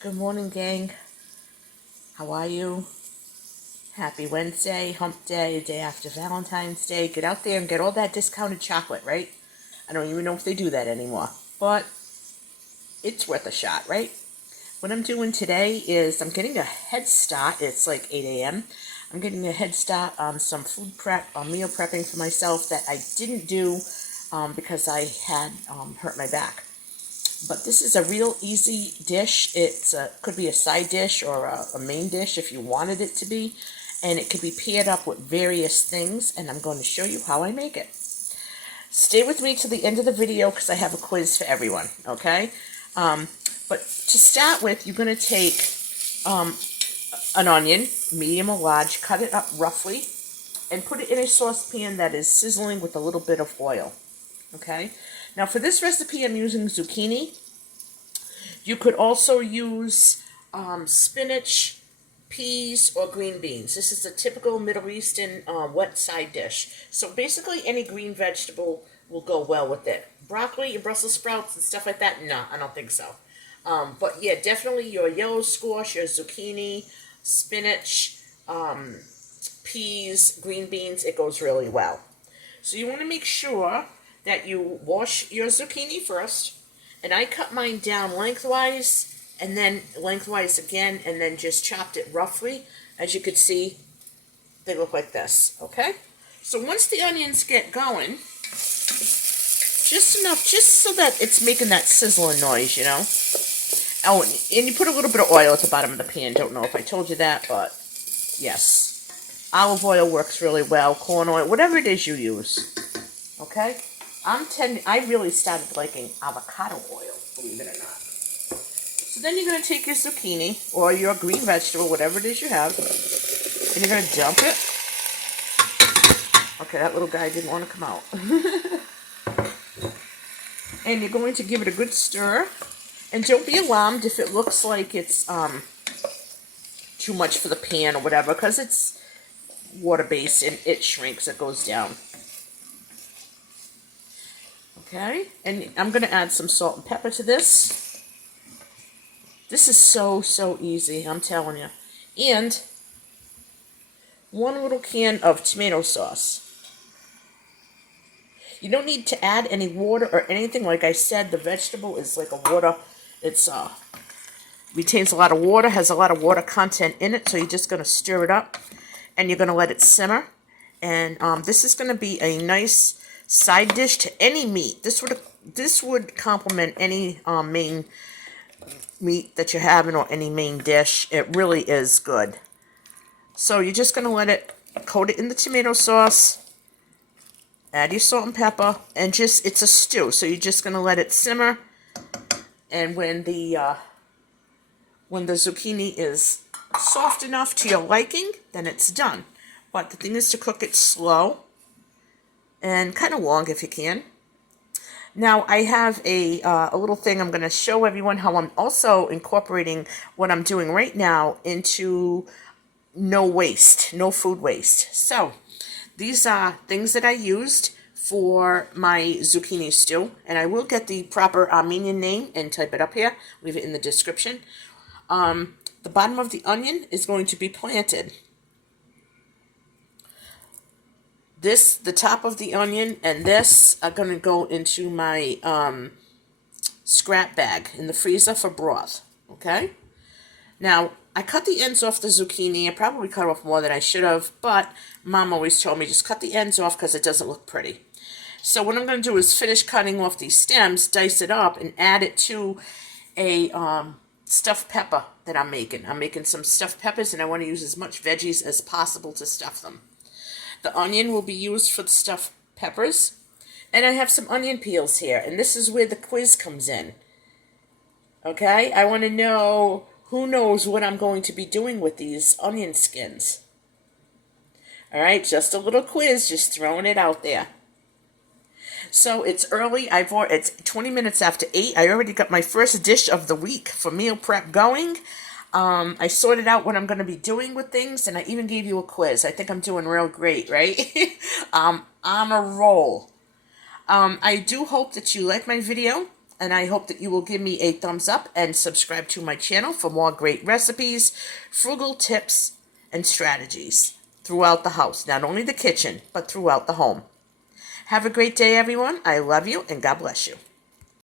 Good morning, gang. How are you? Happy Wednesday, hump day, day after Valentine's Day. Get out there and get all that discounted chocolate, right? I don't even know if they do that anymore, but it's worth a shot, right? What I'm doing today is I'm getting a head start. It's like 8 a.m. I'm getting a head start on some food prep, meal prepping for myself that I didn't do because I had hurt my back. But this is a real easy dish. It could be a side dish or a main dish if you wanted it to be. And it could be paired up with various things. And I'm going to show you how I make it. Stay with me to the end of the video because I have a quiz for everyone. Okay? But to start with, you're going to take an onion, medium or large, cut it up roughly, and put it in a saucepan that is sizzling with a little bit of oil. Okay? Now for this recipe, I'm using zucchini. You could also use spinach, peas, or green beans. This is a typical Middle Eastern wet side dish. So basically any green vegetable will go well with it. Broccoli and Brussels sprouts and stuff like that, no, I don't think so. But yeah, definitely your yellow squash, your zucchini, spinach, peas, green beans, it goes really well. So you want to make sure that you wash your zucchini first, and I cut mine down lengthwise, and then lengthwise again, and then just chopped it roughly. As you can see, they look like this, okay? So once the onions get going, just enough, just so that it's making that sizzling noise, you know? Oh, and you put a little bit of oil at the bottom of the pan. Don't know if I told you that, but yes. Olive oil works really well, corn oil, whatever it is you use, okay? I really started liking avocado oil, believe it or not. So then you're going to take your zucchini, or your green vegetable, whatever it is you have, and you're going to dump it. Okay, that little guy didn't want to come out. And you're going to give it a good stir. And don't be alarmed if it looks like it's too much for the pan or whatever, because it's water-based and it shrinks, it goes down. Okay, and I'm going to add some salt and pepper to this. This is so easy, I'm telling you. And 1 little can of tomato sauce. You don't need to add any water or anything. Like I said, the vegetable is like a water. It's retains a lot of water, has a lot of water content in it. So you're just going to stir it up, and you're going to let it simmer. And this is going to be a nice side dish to any meat. This would complement any main meat that you're having or any main dish. It really is good. So you're just going to let it coat it in the tomato sauce. Add your salt and pepper, and it's a stew. So you're just going to let it simmer. And when the zucchini is soft enough to your liking, then it's done. But the thing is to cook it slow and kind of long if you can. Now I have a little thing I'm going to show everyone how I'm also incorporating what I'm doing right now into no waste, no food waste. So these are things that I used for my zucchini stew, and I will get the proper Armenian name and type it up here, leave it in the description. The bottom of the onion is going to be planted. The top of the onion and this are going to go into my scrap bag in the freezer for broth, okay? Now, I cut the ends off the zucchini. I probably cut off more than I should have, but Mom always told me just cut the ends off because it doesn't look pretty. So what I'm going to do is finish cutting off these stems, dice it up, and add it to a stuffed pepper that I'm making. I'm making some stuffed peppers, and I want to use as much veggies as possible to stuff them. The onion will be used for the stuffed peppers. And I have some onion peels here, and this is where the quiz comes in. Okay? I want to know who knows what I'm going to be doing with these onion skins. Alright, just a little quiz, just throwing it out there. So it's early. It's 20 minutes after 8. I already got my first dish of the week for meal prep going. I sorted out what I'm going to be doing with things, and I even gave you a quiz. I think I'm doing real great, right? On a roll. I do hope that you like my video. And I hope that you will give me a thumbs up and subscribe to my channel for more great recipes, frugal tips, and strategies throughout the house. Not only the kitchen, but throughout the home. Have a great day, everyone. I love you, and God bless you.